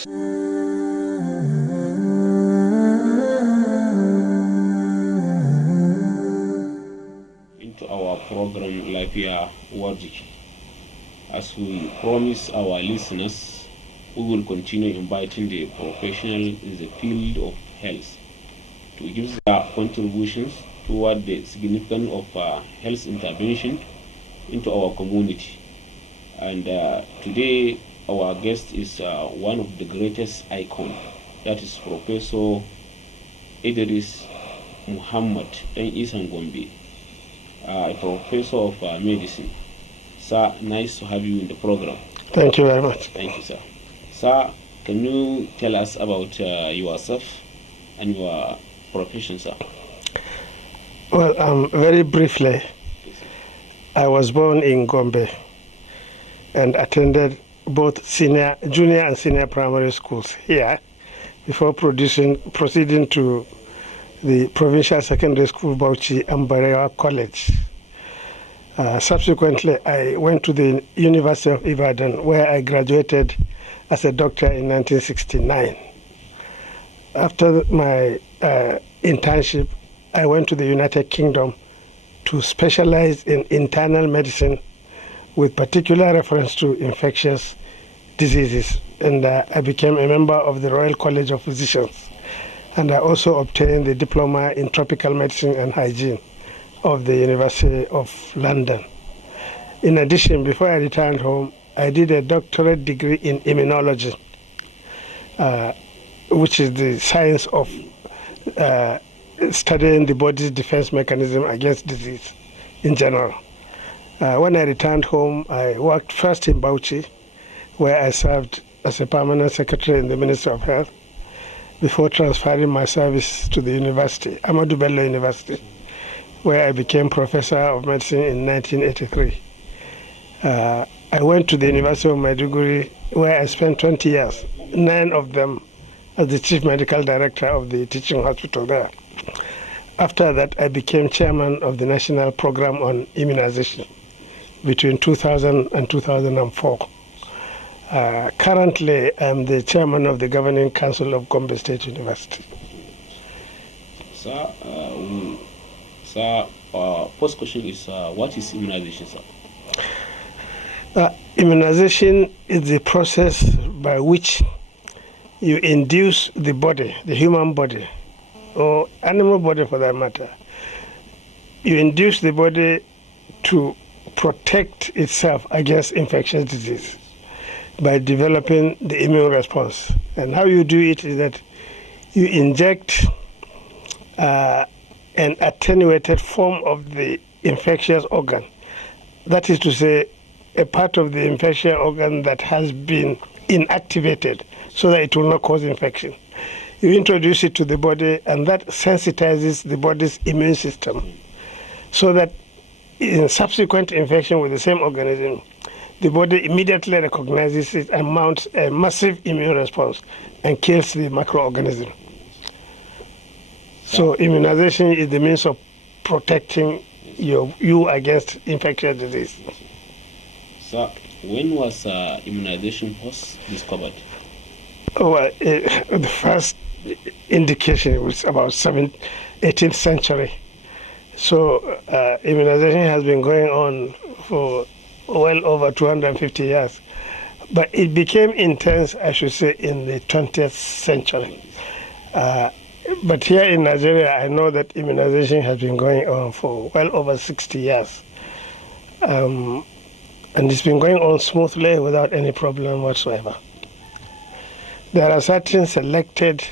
Into our program Lafiya Uwar Jiki. As we promise our listeners, we will continue inviting the professional in the field of health to give their contributions toward the significance of health intervention into our community. And today our guest is one of the greatest icons, that is Professor Idris Muhammad Dan-Isan Gombe, a professor of medicine. Sir, nice to have you in the program. Thank you very much. Thank you, sir. Sir, can you tell us about yourself and your profession, sir? Well, very briefly, I was born in Gombe and attended both junior and senior primary schools here before proceeding to the Provincial Secondary School, Bauchi, and Barewa College. Subsequently, I went to the University of Ibadan, where I graduated as a doctor in 1969. After my internship, I went to the United Kingdom to specialize in internal medicine with particular reference to infectious diseases. And I became a member of the Royal College of Physicians. And I also obtained the diploma in tropical medicine and hygiene of the University of London. In addition, before I returned home, I did a doctorate degree in immunology, which is the science of studying the body's defense mechanism against disease in general. When I returned home, I worked first in Bauchi, where I served as a permanent secretary in the Ministry of Health, before transferring my service to the university, Ahmadu Bello University, where I became professor of medicine in 1983. I went to the University of Maiduguri, where I spent 20 years, 9 of them as the chief medical director of the teaching hospital there. After that, I became chairman of the National Program on Immunization between 2000 and 2004. Currently, I'm the chairman of the Governing Council of Gombe State University. Sir, first question is, what is immunization, sir? Immunization is the process by which you induce the body, the human body, or animal body for that matter, you induce the body to protect itself against infectious disease by developing the immune response. And how you do it is that you inject an attenuated form of the infectious organ. That is to say, a part of the infectious organ that has been inactivated so that it will not cause infection. You introduce it to the body, and that sensitizes the body's immune system so that in subsequent infection with the same organism, the body immediately recognizes it and mounts a massive immune response and kills the microorganism. So immunization is the means of protecting you against infectious disease. So when was immunization first discovered? Well, the first indication was about 18th century. So immunization has been going on for well over 250 years. But it became intense, I should say, in the 20th century. But here in Nigeria, I know that immunization has been going on for well over 60 years. And it's been going on smoothly without any problem whatsoever. There are certain selected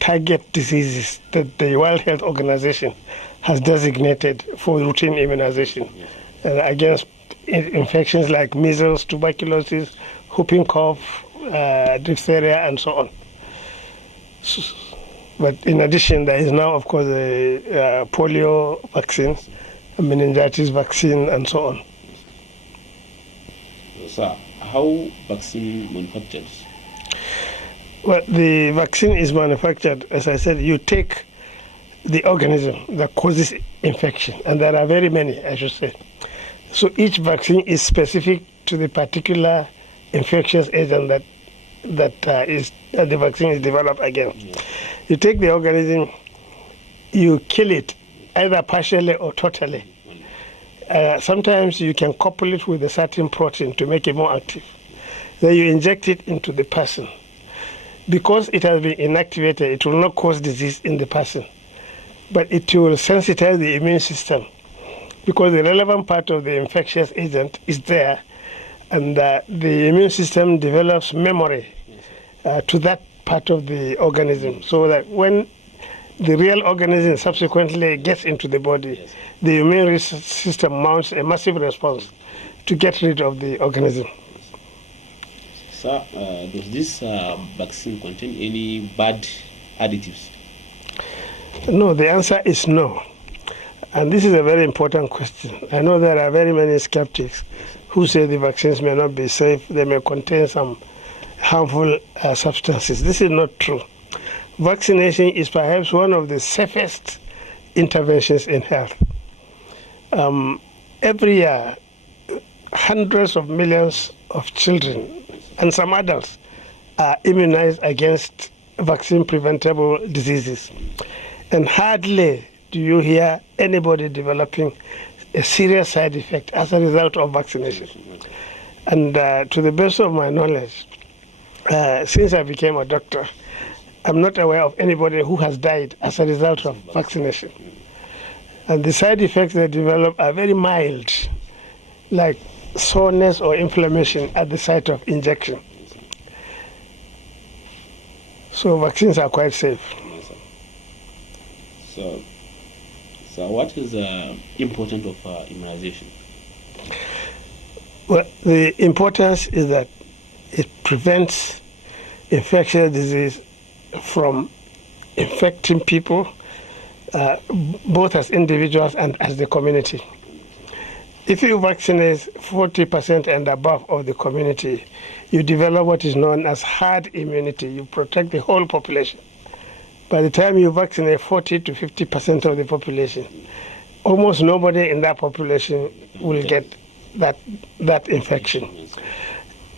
target diseases that the World Health Organization has designated for routine immunization against infections like measles, tuberculosis, whooping cough, diphtheria, and so on. But in addition, there is now, of course, a polio vaccine, a meningitis vaccine, and so on. Sir, how vaccine manufactured? Well, the vaccine is manufactured, as I said, you take the organism that causes infection, and there are very many, I should say. So each vaccine is specific to the particular infectious agent that that the vaccine is developed against. You take the organism, you kill it either partially or totally. Sometimes you can couple it with a certain protein to make it more active. Then you inject it into the person. Because it has been inactivated, it will not cause disease in the person, but it will sensitize the immune system because the relevant part of the infectious agent is there, and the immune system develops memory to that part of the organism, so that when the real organism subsequently gets into the body, the immune system mounts a massive response to get rid of the organism. Sir, does this vaccine contain any bad additives? No, the answer is no. And this is a very important question. I know there are very many skeptics who say the vaccines may not be safe, they may contain some harmful substances. This is not true. Vaccination is perhaps one of the safest interventions in health. Every year, hundreds of millions of children and some adults are immunized against vaccine-preventable diseases. And hardly do you hear anybody developing a serious side effect as a result of vaccination. And to the best of my knowledge, since I became a doctor, I'm not aware of anybody who has died as a result of vaccination. And the side effects they develop are very mild, like soreness or inflammation at the site of injection. So vaccines are quite safe. So what is the importance of immunization? Well, the importance is that it prevents infectious disease from infecting people, both as individuals and as the community. If you vaccinate 40% and above of the community, you develop what is known as herd immunity. You protect the whole population. By the time you vaccinate 40 to 50% of the population, almost nobody in that population will get that infection.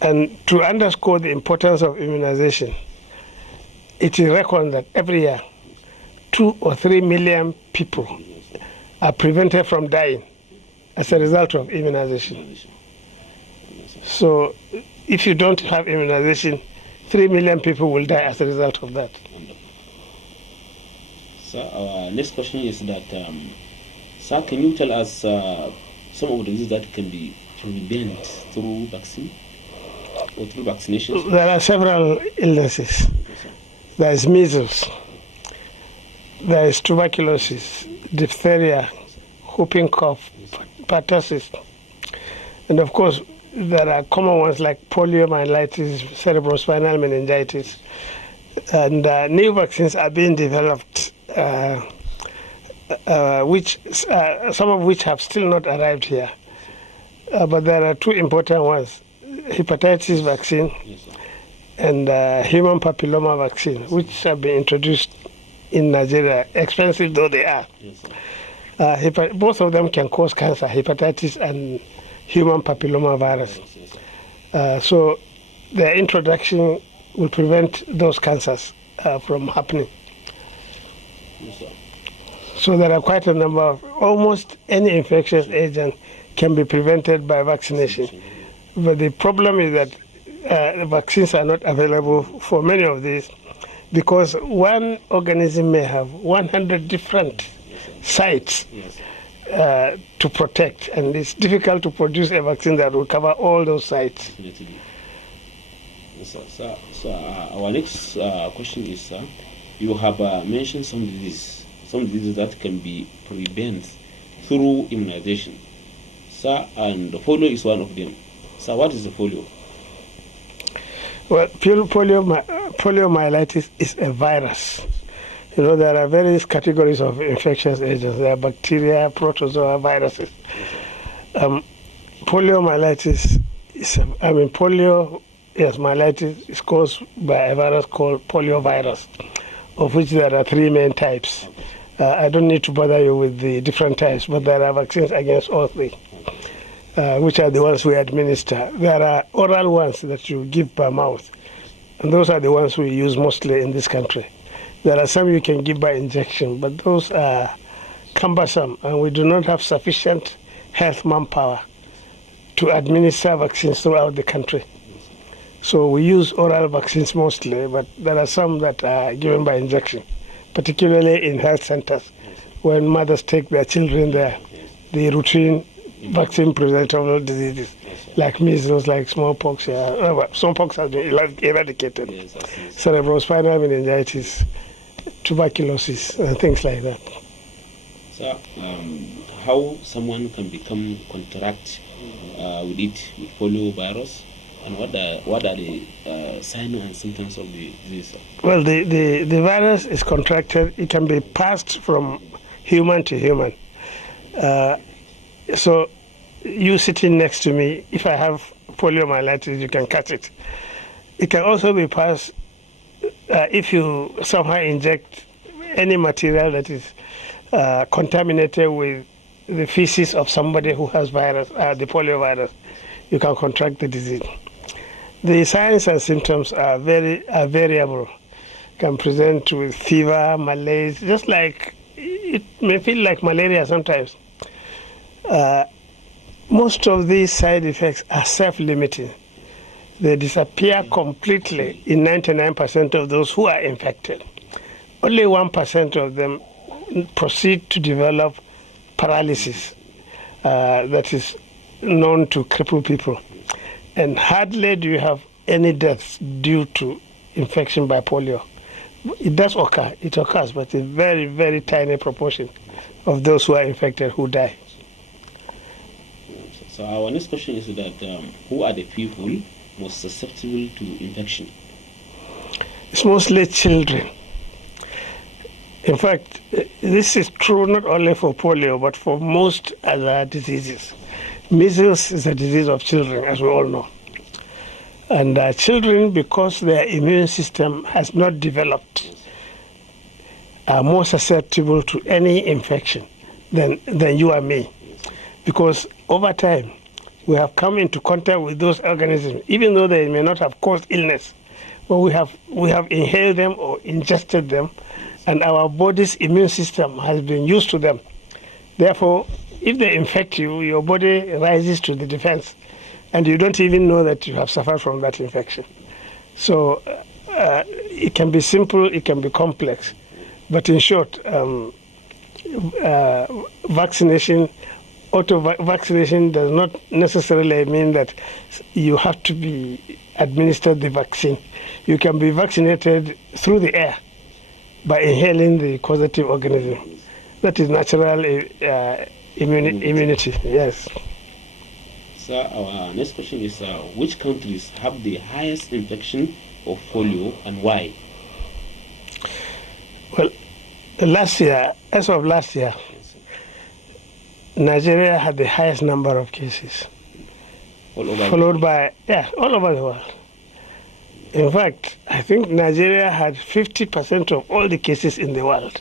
And to underscore the importance of immunization, it is reckoned that every year 2 or 3 million people are prevented from dying as a result of immunization. So if you don't have immunization, 3 million people will die as a result of that. So our next question is that, sir, can you tell us some of the diseases that can be prevented through vaccine or through vaccinations? There are several illnesses. There is measles, there is tuberculosis, diphtheria, whooping cough, pertussis, and of course there are common ones like poliomyelitis, cerebrospinal meningitis, and new vaccines are being developed, some of which have still not arrived here. But there are 2 important ones: hepatitis vaccine and human papilloma vaccine, which have been introduced in Nigeria, expensive though they are. Both of them can cause cancer, hepatitis and human papilloma virus. So their introduction will prevent those cancers from happening. So there are quite a number of, almost any infectious agent can be prevented by vaccination. But the problem is that vaccines are not available for many of these because one organism may have 100 different sites to protect, and it's difficult to produce a vaccine that will cover all those sites. So our next question is, you have mentioned some diseases that can be prevented through immunization. Sir, and polio is one of them. So what is the polio? Well, poliomyelitis is a virus. You know, there are various categories of infectious agents. There are bacteria, protozoa, viruses. Poliomyelitis myelitis is caused by a virus called poliovirus, of which there are 3 main types. I don't need to bother you with the different types, but there are vaccines against all 3, which are the ones we administer. There are oral ones that you give per mouth, And those are the ones we use mostly in this country. There are some you can give by injection, but those are cumbersome, and we do not have sufficient health manpower to administer vaccines throughout the country. So we use oral vaccines mostly, but there are some that are given by injection, particularly in health centers when mothers take their children there. The routine vaccine preventable diseases like measles, like smallpox. Smallpox has been eradicated. Cerebrospinal meningitis, tuberculosis, and things like that. So, how someone can contract with polio virus, and what are the signs and symptoms of the disease? Well, the virus is contracted. It can be passed from human to human. So you sitting next to me, if I have poliomyelitis, you can catch it. It can also be passed if you somehow inject any material that is contaminated with the feces of somebody who has the polio virus. You can contract the disease. The signs and symptoms are variable. Can present with fever, malaise, just like it may feel like malaria sometimes. Most of these side effects are self-limiting. They disappear completely in 99% of those who are infected. Only 1% of them proceed to develop paralysis that is known to cripple people. And hardly do you have any deaths due to infection by polio. It does occur, it occurs, but a very, very tiny proportion of those who are infected who die. So our next question is that who are the people most susceptible to infection? It's mostly children. In fact, this is true not only for polio, but for most other diseases. Measles is a disease of children, as we all know. And children, because their immune system has not developed, are more susceptible to any infection than you and me. Because over time, we have come into contact with those organisms, even though they may not have caused illness. But we have inhaled them or ingested them, and our body's immune system has been used to them. Therefore, if they infect you, your body rises to the defense, and you don't even know that you have suffered from that infection. So it can be simple, it can be complex. But in short, vaccination, auto-vaccination does not necessarily mean that you have to be administered the vaccine. You can be vaccinated through the air by inhaling the causative organism. That is natural immunity, yes. So our next question is, which countries have the highest infection of polio and why? Well, as of last year, Nigeria had the highest number of cases, followed by, all over the world. In fact, I think Nigeria had 50% of all the cases in the world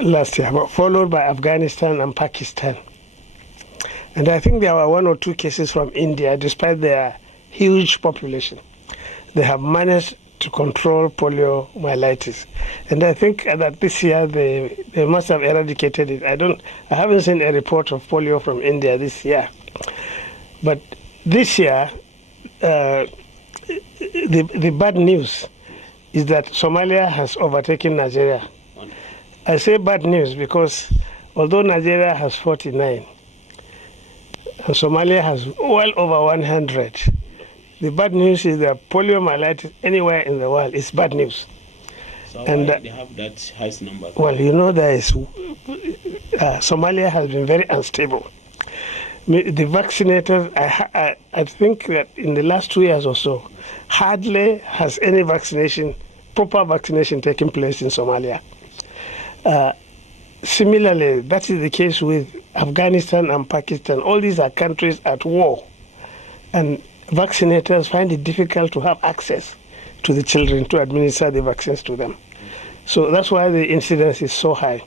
last year, followed by Afghanistan and Pakistan. And I think there were 1 or 2 cases from India, despite their huge population. They have managed to control poliomyelitis. And I think that this year they must have eradicated it. I haven't seen a report of polio from India this year. But this year, the bad news is that Somalia has overtaken Nigeria. I say bad news because although Nigeria has 49, and Somalia has well over 100, the bad news is that poliomyelitis anywhere in the world is bad news. So and why they have that highest number? Well, there is Somalia has been very unstable. The vaccinators, I think that in the last 2 years or so, hardly has any proper vaccination taken place in Somalia. Similarly, that is the case with Afghanistan and Pakistan. All these are countries at war, and vaccinators find it difficult to have access to the children to administer the vaccines to them. So that's why the incidence is so high.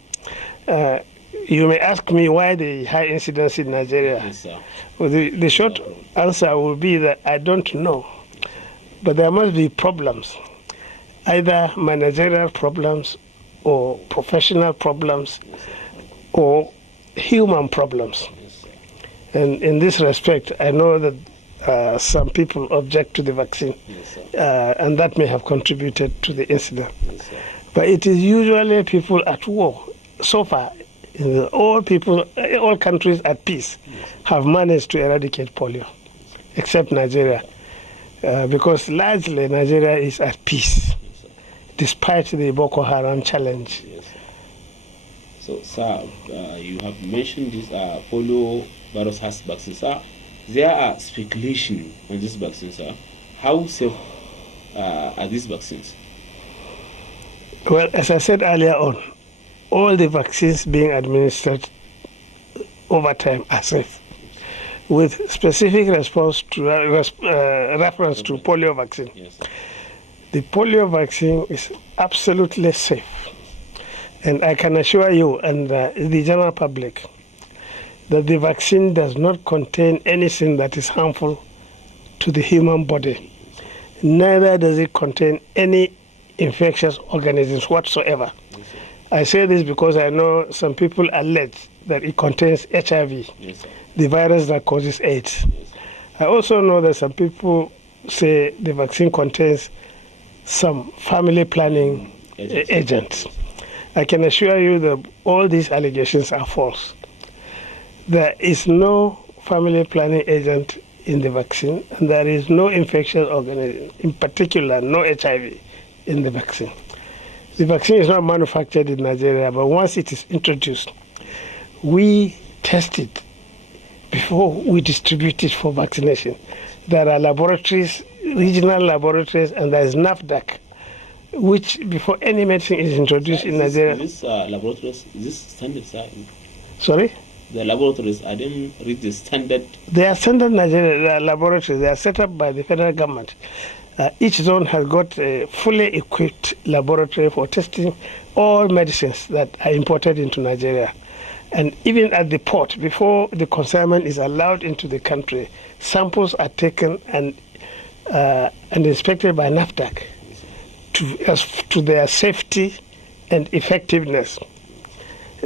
You may ask me why the high incidence in Nigeria. Yes, sir. Well, the short answer will be that I don't know. but there must be problems, either managerial problems or professional problems or human problems. And in this respect, I know that some people object to the vaccine, and that may have contributed to the incident. But it is usually people at war. So far, all countries at peace have managed to eradicate polio, except Nigeria, because largely Nigeria is at peace, despite the Boko Haram challenge. So, sir, you have mentioned this polio virus has vaccines. Sir, there are speculation on this vaccine, sir. How safe are these vaccines? Well, as I said earlier on, all the vaccines being administered over time are safe, with specific response to reference to polio vaccine. Yes. The polio vaccine is absolutely safe, and I can assure you and the general public that the vaccine does not contain anything that is harmful to the human body. Neither does it contain any infectious organisms whatsoever. I say this because I know some people allege that it contains HIV, the virus that causes AIDS. I also know that some people say the vaccine contains some family planning agents. I can assure you that all these allegations are false. There is no family planning agent in the vaccine, and there is no infectious organism, in particular no HIV in the vaccine. The vaccine is not manufactured in Nigeria, but once it is introduced, we test it before we distribute it for vaccination. There are laboratories, regional laboratories, and there is NAFDAC, which before any medicine is introduced in Nigeria. These laboratories, is this standard, sir? Sorry? The laboratories, are them read the standard? They are standard Nigerian laboratories. They are set up by the federal government. Each zone has got a fully equipped laboratory for testing all medicines that are imported into Nigeria. And even at the port, before the consignment is allowed into the country, samples are taken and inspected by NAFDAC to their safety and effectiveness.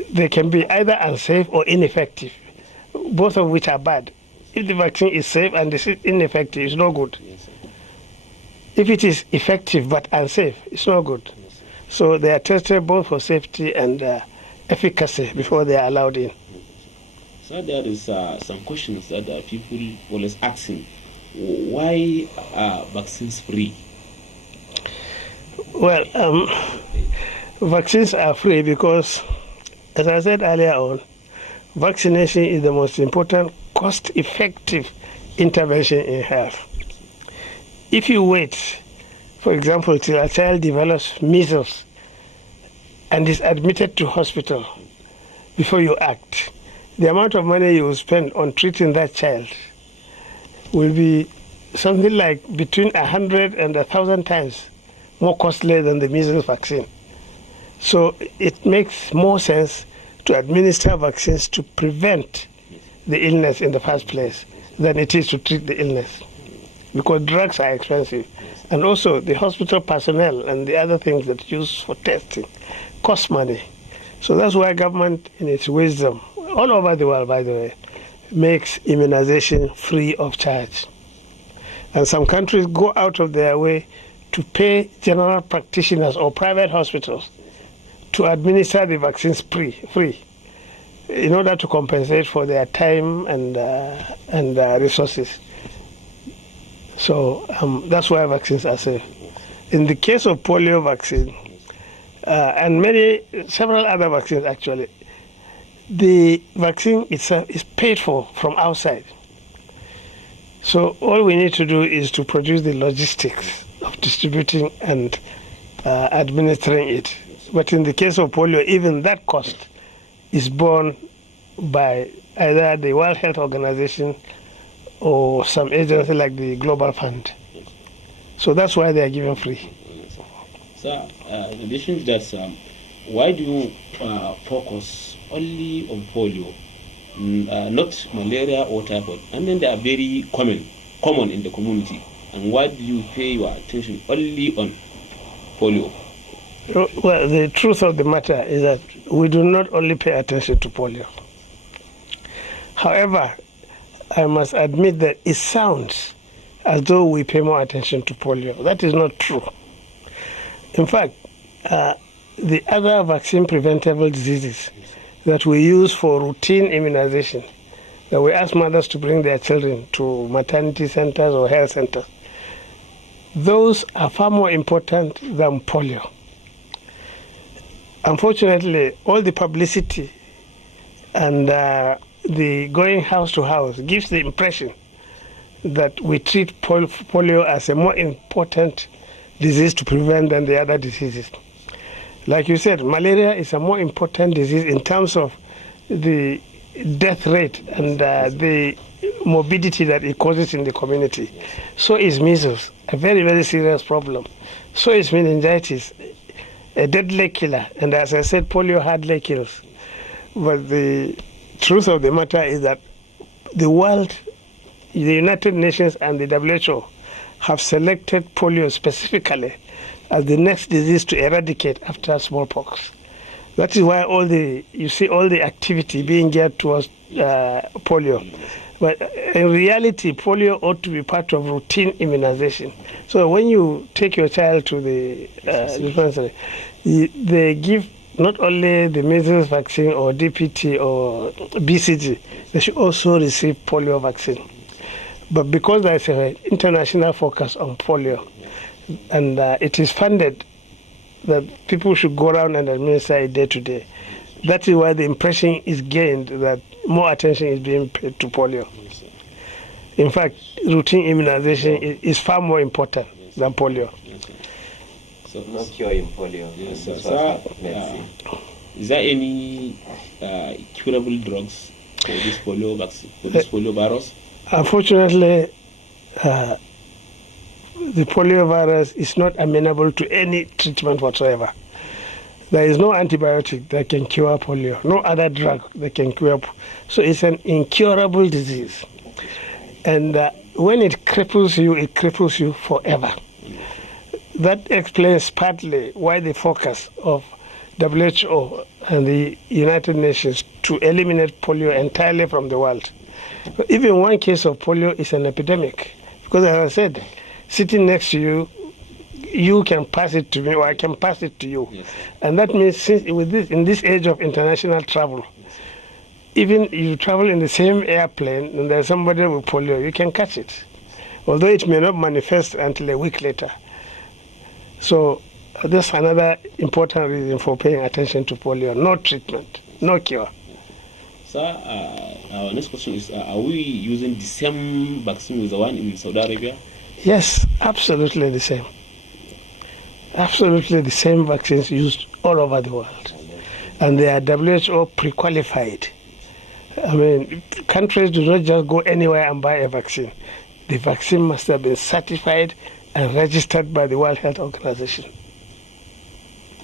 They can be either unsafe or ineffective, both of which are bad. If the vaccine is safe and is ineffective, it's no good. If it is effective but unsafe, it's no good. So they are tested both for safety and efficacy before they are allowed in. So there is some questions that people always asking. Why are vaccines free? Well, vaccines are free because, as I said earlier on, vaccination is the most important cost-effective intervention in health. If you wait, for example, till a child develops measles and is admitted to hospital before you act, the amount of money you will spend on treating that child will be something like between 100 and 1,000 times more costly than the measles vaccine. So it makes more sense to administer vaccines to prevent the illness in the first place than it is to treat the illness, because drugs are expensive. And also the hospital personnel and the other things that used for testing cost money. So that's why government, in its wisdom, all over the world, by the way, makes immunization free of charge. And some countries go out of their way to pay general practitioners or private hospitals to administer the vaccines free in order to compensate for their time and resources. So that's why vaccines are safe. In the case of polio vaccine, and several other vaccines actually, the vaccine itself is paid for from outside. So all we need to do is to produce the logistics of distributing and administering it. But in the case of polio, even that cost is borne by either the World Health Organization or some agency like the Global Fund. So that's why they are given free. So, in addition to that, why do you focus only on polio, not malaria or typhoid? And then they are very common in the community. And why do you pay your attention only on polio? Well, the truth of the matter is that we do not only pay attention to polio. However, I must admit that it sounds as though we pay more attention to polio. That is not true. In fact, the other vaccine preventable diseases that we use for routine immunization, that we ask mothers to bring their children to maternity centers or health centers, those are far more important than polio. Unfortunately, all the publicity and the going house to house gives the impression that we treat polio as a more important disease to prevent than the other diseases. Like you said, malaria is a more important disease in terms of the death rate and the morbidity that it causes in the community. So is measles, a very, very serious problem. So is meningitis, a deadly killer. And as I said, polio hardly kills. But the truth of the matter is that the world, the United Nations and the WHO have selected polio specifically as the next disease to eradicate after smallpox. That is why you see all the activity being geared towards polio. But in reality, polio ought to be part of routine immunization. So when you take your child to the dispensary, they give not only the measles vaccine or DPT or BCG, they should also receive polio vaccine. But because there is an international focus on polio, and it is funded that people should go around and administer it day to day, that is why the impression is gained that more attention is being paid to polio. In fact, routine immunization is far more important than polio. So no cure in polio. Yes, is there any curable drugs for this polio vaccine, for this polio virus? Unfortunately, the polio virus is not amenable to any treatment whatsoever. There is no antibiotic that can cure polio, no other drug that can cure. So it's an incurable disease. And when it cripples you forever. That explains partly why the focus of WHO and the United Nations to eliminate polio entirely from the world. Even one case of polio is an epidemic, because as I said, sitting next to you, you can pass it to me or I can pass it to you. Yes. And that means since in this age of international travel, even you travel in the same airplane and there's somebody with polio, you can catch it, although it may not manifest until a week later. So that's another important reason for paying attention to polio. No treatment, no cure. Sir, our next question is, are we using the same vaccine with the one in Saudi Arabia? Yes, absolutely the same. Absolutely the same vaccines used all over the world. And they are WHO pre-qualified. I mean, countries do not just go anywhere and buy a vaccine. The vaccine must have been certified and registered by the World Health Organization.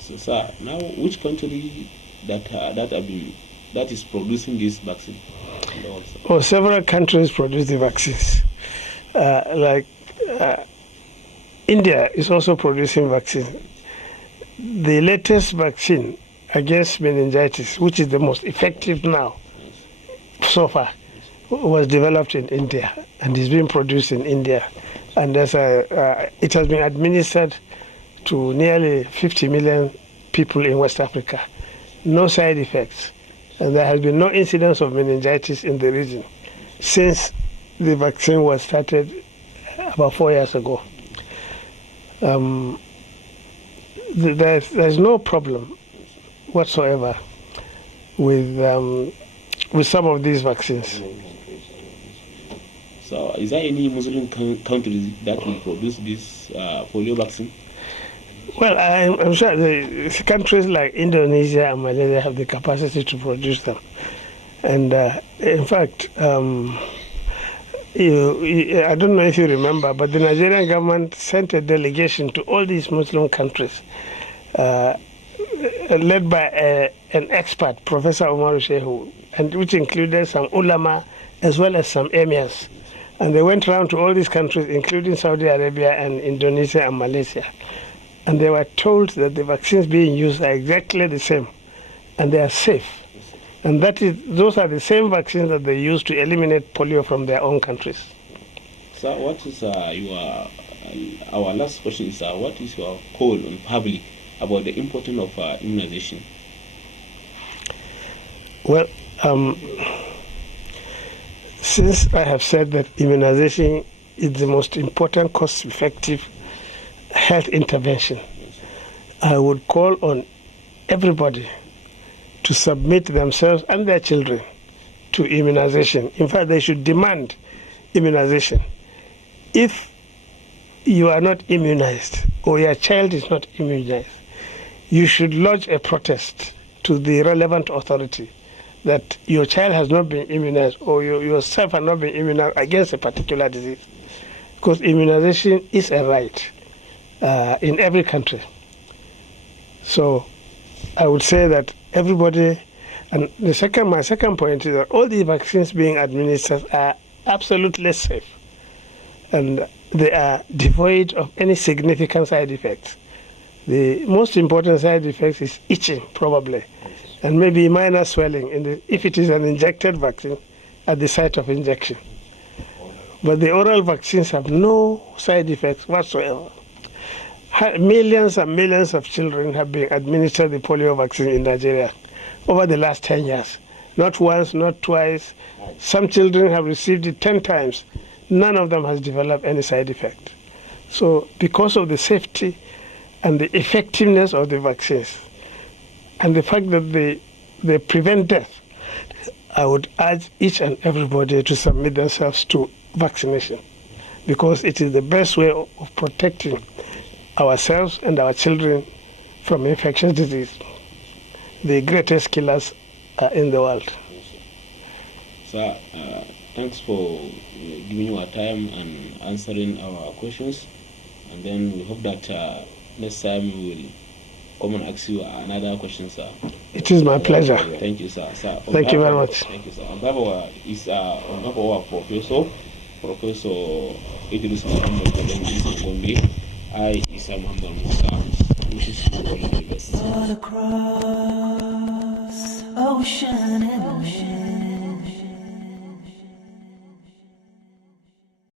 So, sir, now which country that is producing this vaccine? Well, several countries produce the vaccines. India is also producing vaccines. The latest vaccine against meningitis, which is the most effective now so far, was developed in India and is being produced in India. And it has been administered to nearly 50 million people in West Africa. No side effects. And there has been no incidence of meningitis in the region since the vaccine was started about 4 years ago. There's no problem whatsoever with some of these vaccines. So, is there any Muslim countries that will produce this polio vaccine? Well, I'm sure the countries like Indonesia and Malaysia have the capacity to produce them. And in fact, I don't know if you remember, but the Nigerian government sent a delegation to all these Muslim countries, led by an expert, Professor Umaru Shehu, and which included some ulama as well as some emirs And they went around to all these countries, including Saudi Arabia and Indonesia and Malaysia. And they were told that the vaccines being used are exactly the same, and they are safe. And those are the same vaccines that they use to eliminate polio from their own countries. So what is our last question is, what is your call on public about the importance of immunization? Well, since I have said that immunization is the most important cost-effective health intervention, I would call on everybody to submit themselves and their children to immunization. In fact, they should demand immunization. If you are not immunized or your child is not immunized, you should lodge a protest to the relevant authority that your child has not been immunized or yourself have not been immunized against a particular disease. Because immunization is a right in every country. So I would say that everybody, and my second point is that all the vaccines being administered are absolutely safe and they are devoid of any significant side effects. The most important side effect is itching, probably, and maybe minor swelling if it is an injected vaccine at the site of injection. But the oral vaccines have no side effects whatsoever. Millions and millions of children have been administered the polio vaccine in Nigeria over the last 10 years. Not once, not twice. Some children have received it 10 times. None of them has developed any side effect. So because of the safety and the effectiveness of the vaccines and the fact that they prevent death, I would urge each and everybody to submit themselves to vaccination, because it is the best way of protecting ourselves and our children from infectious disease, the greatest killers in the world. Sir, thanks for giving your time and answering our questions. And then we hope that next time we will come and ask you another question, sir. It is my pleasure. Thank you, sir. Thank you very much. Thank you, sir. On behalf of our Professor Idris in Gombe, I is Muhammad Musa, which is all the best. All across ocean and land.